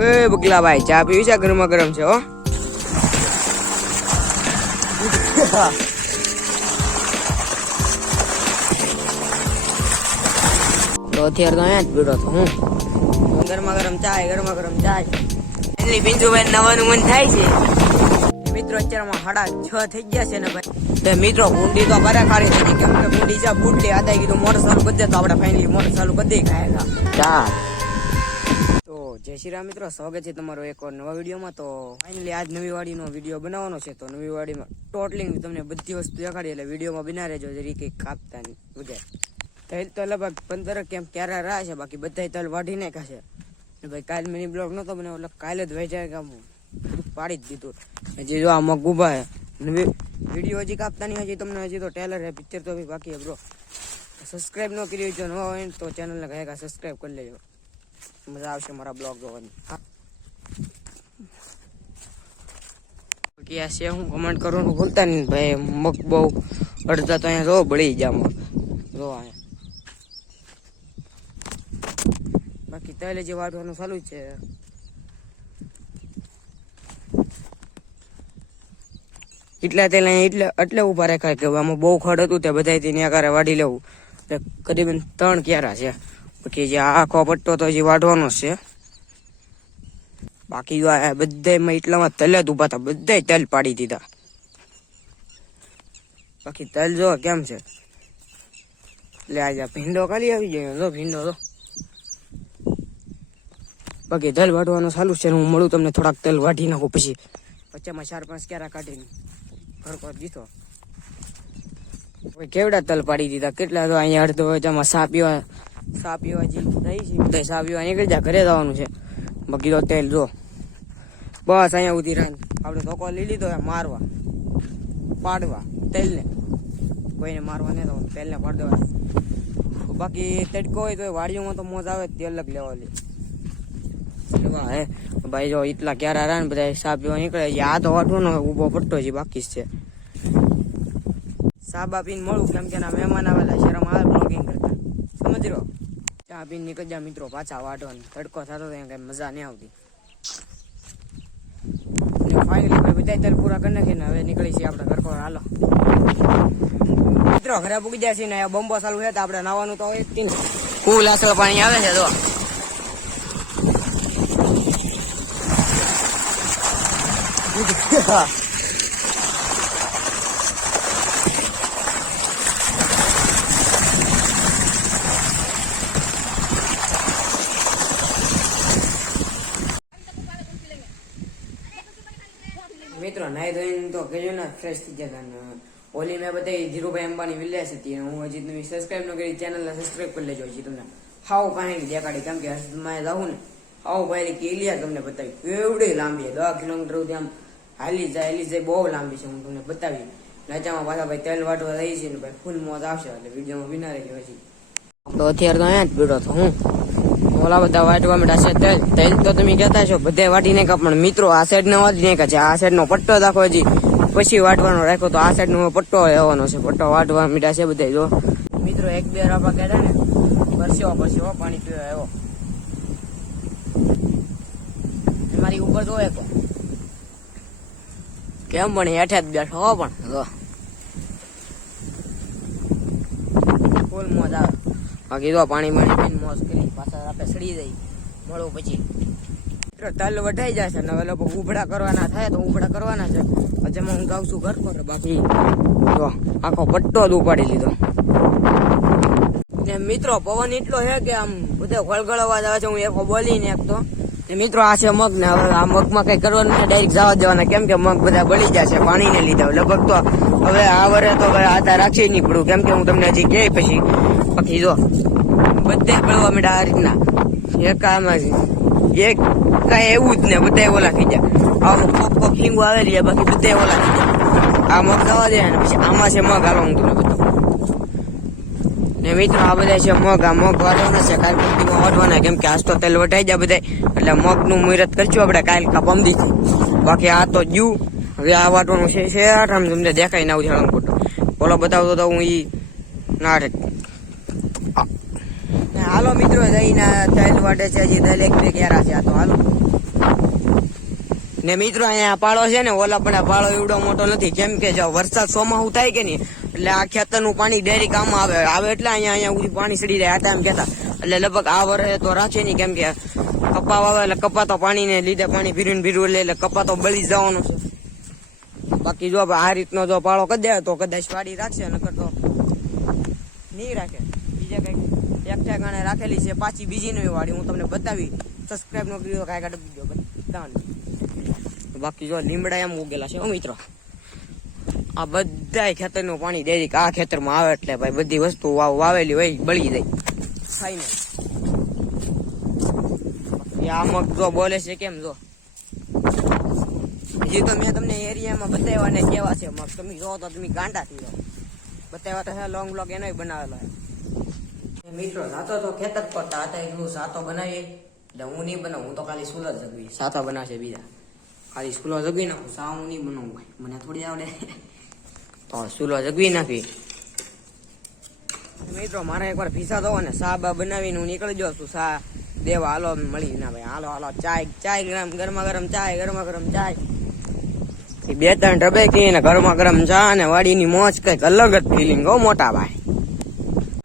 એ બગલા ભાઈ ચા પીવી છે? ગરમા ગરમ છે, હો. તો અત્યારે તો અહીંયા જ પીડો તો હું. ગરમા ગરમ ચાય ગરમા ગરમ ચાય. એટલે પિંજુભાઈ નવાનું મન થાય છે. મિત્રો અત્યારમાં સાડા છ થઈ ગયા છે ને ભાઈ. તે મિત્રો, ભૂંડી તો બરા ખારી થઈ કેમ કે ભૂંડી જા બુટલી આદાય કીધું, મોટર ચાલુ કરી દે તો આપણે ફાઇનલી મોટર ચાલુ કરી દઈ તો જય શ્રી રામ મિત્રો, સ્વાગત છે તમારો એક નવા વિડીયોમાં. તો ફાઇનલી આજ નવી વાડીનો વીડિયો બનાવવાનો છે. તો નવી વાડીમાં ટોટલિંગ તમને બધી વસ્તુ દેખાડી, એટલે વિડીયોમાં બના રહેજો જરી કંઈક કાપતા વગેરે તલ તો લગભગ પંદર કેમ ક્યારે રહ્યા છે, બાકી બધા તલ વાઢી નાખ્યા છે. ભાઈ કાલ મિની બ્લોગ નહોતો બને એટલે કાલે જ વહી જાય કે આમ પાડી જ દીધું. હજી જો આ મગ નવી વીડિયો હજી કાપતા નહીં, હજી તમને હજી તો ટેલર હે પિક્ચર તો બાકી હે બ્રો સબસ્ક્રાઇબ ન કરી જો ન હોય તો ચેનલને કહે સબસ્ક્રાઈબ કરી લેજો. મજા આવશે મારા બ્લોગ જોવાની હું કમેન્ટ કરવાનું ભૂલતા નહીં ભાઈ મગ બહુ અડધા તો અહીંયા જો બળી જા મગ જો અહીંયા બાકી તૈલે જે વાટવાનું ચાલુ છે એટલા તેલ એટલે એટલે ઊભા રાખ્યા કે આમાં બહુ ખડ હતું તે બધા ત્યાં કારે વાઢી લેવું એટલે કરીબન ત્રણ ક્યારા છે બાકી જે આખો પટ્ટો તો હજી વાઢવાનો છે. બાકી જો આ બધાયમાં એટલામાં તલ જ ઊભા હતા બધા તલ પાડી દીધા. બાકી તલ જો કેમ છે? એટલે આજે ભીંડો ખાલી આવી ગયો, જો ભીંડો તો બાકી તલ વાઢવાનું ચાલુ છે હું મળું તમને થોડાક તલ વાઢી નાખું પછી. પચામાં ચાર પાંચ ક્યારા કાઢીને ફરકો દીધો. કેવડા તલ પાડી દીધા? કેટલા તો અહીંયા અડધો વચ્ચામાં સા પીવા સા પીવા જે થઈ છે. બધા સા પીવા નીકળી જા, ઘરે જવાનું છે. બાકી તો તેલ, જો. બસ અહીંયા ઉધી રાખ આપણે ધોકો લઈ લીધો મારવા. પાડવા, તેલને. કોઈને મારવા નહીં તો તેલને પાડી દેવા બાકી તડકો હોય તો વાડીઓમાં તો મોજ આવે તે અલગ લેવાની. એવા હે. ભાઈ જો એટલા ક્યારા રહ્યા ને બધા સા પીવા નીકળે છે. આ તો વાટવાનો ઊભો પટ્ટો છે, બાકી છે. સાબા પીને મળું, કેમ કે ના મહેમાન આવેલા શરમ આવે બ્લોગિંગ કરતા. સમજ રહ્યો ચા પીને નીકળી જા, મિત્રો. પાછા વાટવાનું તડકો થતો તો કઈ મજા નહીં આવતી. ફાઇનલી બધા તલ પૂરા કરી નાખીને હવે નીકળી છીએ આપણે ઘરકો હાલો. મિત્રો, ઘરે પૂગી જાય છે ને બોમ્બો ચાલુ છે તો આપણે નાવાનું તો હોય જ કુલ આસળ પાણી આવે છે તો મિત્રો નાઈ ધોઈને તો કહેજો ને ફ્રેશ થઈ જતા ને. ઓલી મેં બતાવી ધીરુભાઈ અંબાની વિલાસ હતી હું હજી તમે સબસ્ક્રાઇબ ન કરી ચેનલને સબસ્ક્રાઇબ કરી લેજો હજી તમને હાવ કાંઈ દેખાડી, કેમ કે હર્ષદમાં જાઉં ને. હાવ ભાઈ કેલિયા તમને બતાવી, કેવડી લાંબી દસ કિલોમીટર સુધી આમ હાલી જાય હાલી જાય, બહુ લાંબી છે, હું તમને બતાવી. નાચામાં પાછા ભાઈ તેલ વાટવા રહી છે ને, ભાઈ ફૂલ મોજ આવશે, એટલે વિડીયોમાં વિના રહી હજી. તો અત્યારે તો અહીંયા જ પીડો તો હું. ઓલા બધા વાટવા માંડ્યા છે. તેલ તેલ તો તમે કહેતા છો, બધે વાટી નાખા પણ મિત્રો આ સાઈડ ને વાટી નાખા છે. આ સાઈડ નો પટ્ટો રાખો હજી. પછી વાટવાનો રાખ્યો તો આ સાઈડ નો પટ્ટો આવવાનો છે. પટ્ટો વાટવા મીઠા છે બધા, જો. મિત્રો એક બે રાપા કહેતા ને પરસ્યો પરસ્યો પાણી પીવા આવ્યો. મારી ઉપર તો એક. કેમ પણ હેઠે જ બેઠો પણ, જો. ફૂલ મોજ આવે. બાકી તો પાણી પાણી પીને મોજ કરી. પાછા જાય. મળો પછી. મિત્રો, તલ વઢાઈ જશે. ને હવે લોકો ઉભડા કરવાના થાય તો ઉભડા કરવાના છે. પછી હું ગાઉં છું ઘર પર, બાકી જો, આખો પટ્ટો જ ઉપાડી લીધો. ને મિત્રો, પવન એટલો છે કે આમ બધે ગળગળ અવાજ આવે છે. હું એક બોલી ને એક તો. મિત્રો, આ છે મગ. ને હવે આ મગમાં કઈ કરવાનું નહીં. ડાયરેક્ટ જવા દેવાના. કેમ કે મગ બધા બળી જશે પાણીને લીધે. લગભગ તો હવે આ વરે તો હવે આતા રાખી નહીં પડું કેમ કે હું તમને હજી કહે પછી. પછી જો, બધે બળવા માંડ્યા આ રીતના. એક આમાં એક કાંઈ એવું જ ને બધા ઓલા થઈ જાય. આમાં કોક કોક આવેલી છે બધા ઓલા થઈ જાય. આ મગ જવા દે ને પછી આમાં છે મગ હાલો હું તમને ને મિત્રો, આ બધા છે મગ. આ મગ વાળવાના કાલ પંક્તિમાં વાટવાના કેમ આજ તો તેલ વટાઈ જાય બધા એટલે મગનું મુહૂર્ત કરશું આપણે. કાલ કા પમદીથી બાકી આ તો જ્યુ હવે આ વાટવાનું છે આમ તમને દેખાય ના ઉછાળો ખોટો. બોલો, બતાવતો તો હું ઈ ના રે. ને હાલો મિત્રો, જઈને તેલ વાટે છે હજી તેલ એક બે ક્યારા છે. આ તો હાલો. ને મિત્રો, અહીંયા પાળો છે ને, ઓલા પણ પાળો એવડો મોટો નથી. કેમ કે જો વરસાદ સોમાહુ થાય કે નહીં, એટલે આ ખેતરનું પાણી ડેરી કામમાં આવે. આવે એટલે અહીંયા અહીંયા ઉધી પાણી સડી રહ્યા હતા એમ કેતા એટલે લગભગ આ વર્ષે તો રાખે નહીં, કેમ કે કપા વાવે એટલે કપા તો પાણીને લીધે પાણી ભીરું ભીરું એટલે કપા તો બળી જવાનું છે. બાકી જો આ રીતનો જો પાળો કરી દે, તો કદાચ વાડી રાખશે, નકર તો નહીં રાખે. બીજે કંઈક એક ઠેકાણે રાખેલી છે, પાછી બીજી નવી વાડી હું તમને બતાવી. સબસ્ક્રાઇબ ન કર્યો કાંઈ કાઢતું ગયો બધાને બાકી જો લીમડા એમ ઉગેલા છે હો મિત્રો. આ બધાય ખેતરનું પાણી દે આ ખેતરમાં આવે એટલે ભાઈ બધી વસ્તુ વાવ વાવેલી હોય, બળી જાય. ફાઈનલ આ મગ જો બોલે છે કેમ જો? હજી તો મેં તમને એરિયામાં બતાવ્યા ને કેવા છે. મગ તમે જો તો તમે ગાંડા થઈ જાઓ. બતાવ્યા તો લોંગ બ્લોગ એનો બનાવેલો એ મિત્રો, સાતો તો ખેતર પર તાતા એટલું સાતો બનાવીએ. એટલે હું નહીં બનાવું, હું તો ખાલી સ્કૂલ જગવી. સાતો બનાવશે બીજા. ખાલી સ્કૂલો જગવી નાખું સા હું નહીં બનાવું મને થોડી આવડે. તો સ્કૂલો જગવી નાખવી મિત્રો, મારે એકવાર ફીસા દો ને સા બા બનાવીને હું નીકળી જાઉં છું. સા દેવા, હાલો મળી. ના ભાઈ, હાલો હાલો, ચાય ચાય ગરમ, ગરમા ગરમ ચાય, ગરમા ગરમ ચાય. બે ત્રણ ડબે ને ગરમા ગરમ ચા અને વાડીની મોજ કંઈક અલગ જ ફિલિંગ હો, મોટા ભાઈ.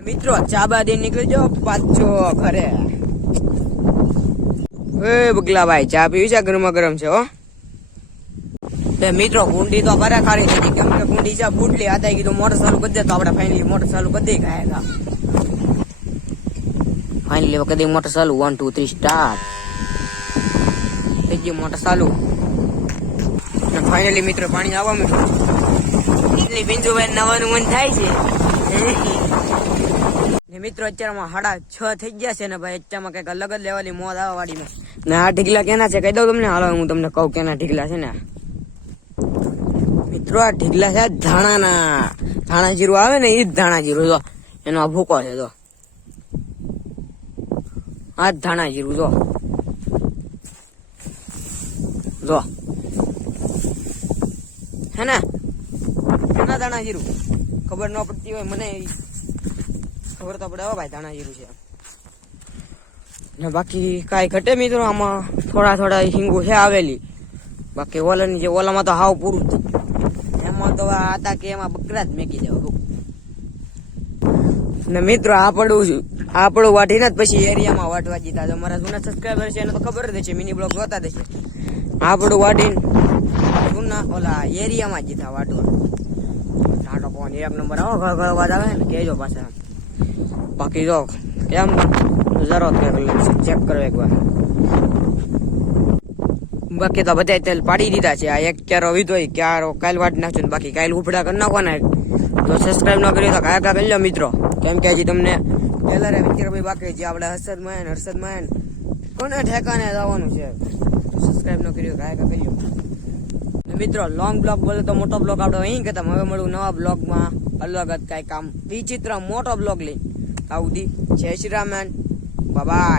મિત્રો, ચા બાદ નીકળી જાઓ, પાછો ઘરે. એ બગલા ભાઈ ચા પીવી છે? ગરમા ગરમ છે, હો. તે મિત્રો કુંડી તો બરે ખારી ગઈ કેમ કે કુંડી છે ફૂટલી હતા કીધું મોટર ચાલુ કરી દે તો આપણે ફાઇનલી મોટર ચાલુ કરી દઈ ખાય ફાઇનલી કરી મોટર ચાલુ. વન ટુ થ્રી સ્ટાર્ટ થઈ ગયું મોટર ચાલુ. ફાઇનલી મિત્રો પાણી આવવા મીઠું એટલે બિંદુભાઈ નવાનું મન થાય છે. ને મિત્રો, અત્યારમાં હાડા છ થઈ ગયા છે ને ભાઈ, અત્યારમાં કંઈક અલગ જ લેવાની મોત આવવા વાડીમાં ને આ ઢીકલા કેના છે? કહી દઉં તમને, હાલો, હું તમને કહું કેના ઢીકલા છે ને મિત્રો, આ ઢીકલા છે ધાણાના. ધાણા જીરું આવે ને એ જ ધાણા જીરું, જો. એનો આ ભૂકો છે, જો. આ જ ધાણા જીરું, જો. જો. હે ને? ના દાણા જીરું. ખબર ન પડતી હોય, મને ખબર તો પડે ભાઈ, દાણા જીરું છે. ને બાકી કાંઈ ઘટે મિત્રો, આમાં થોડા થોડા હિંગુ છે આવેલી. બાકી ઓલાની જે, ઓલામાં તો હાવ પૂરું એમાં તો આ હતા કે એમાં બકરા જ મેકી બહુ. ને મિત્રો, આપણું આપણું વાટીને જ પછી એરિયામાં વાટવા જીતા તો મારા જૂના સબસ્ક્રાઈબર છે, એને તો ખબર જ છે મિની બ્લોગ જોતા જ છે આપણું વાટીને જૂના ઓલા એરિયામાં જીતા વાટવા પવન એક નંબર. આવો, ઘર ઘર અવાજ આવે ને, કહેજો પાછા. બાકી જો, કેમ નજારો ચેક કરો એકવાર. બાકી તો બધા તેલ પાડી દીધા છે. આ એક ક્યારો વીધો ક્યારો કાલ વાટ નાખજો બાકી કાલ ઉપડા કરી નાખવાના તો સબસ્ક્રાઇબ ન કર્યું તો કાયા કરી લો, મિત્રો. કેમ કે હજી તમને વિચાર ભાઈ બાકી, જે આપણે હર્ષદ માયન હર્ષદ માયન કોને ઠેકાને જવાનું છે? સબસ્ક્રાઇબ ન કર્યું કાયા કરી મિત્રો લોંગ બ્લોગ બોલે તો મોટો બ્લોગ આપણે અહીં કહેતા. હવે મળું નવા બ્લોગમાં અલગ જ કાંઈ કામ. વિચિત્ર મોટો બ્લોગ લઈ આવું જય શ્રી રામન બાય